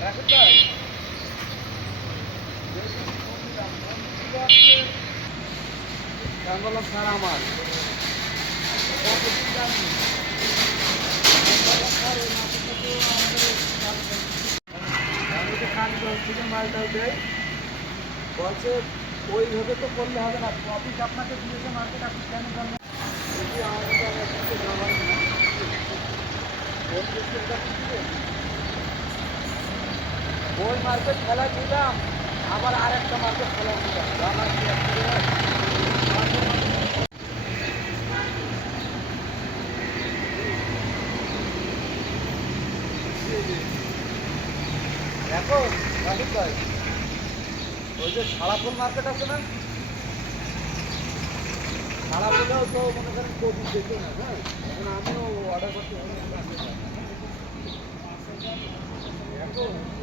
রাখেন ভাই আমি বললাম স্যার আমার কতদিন জানি আমি তো কালীগঞ্জ থেকে মালটাও দেয় বলছে ওইভাবে তো করলে হবে না অফিস আপনাকে দিয়েছে মার্কেট আপনি কেন জানেন যদি আমাকে জানাই না ওই মার্কেট খেলা দিলাম আবার আরেকটা মার্কেট খেলা দিলাম আমার কি এখন রাহুল ভাই ওই যে সারাফুল মার্কেট আছে না সারাফুলেও তো মনে করেন কবি দেখে না হ্যাঁ এখন আমিও অর্ডার করতে এখন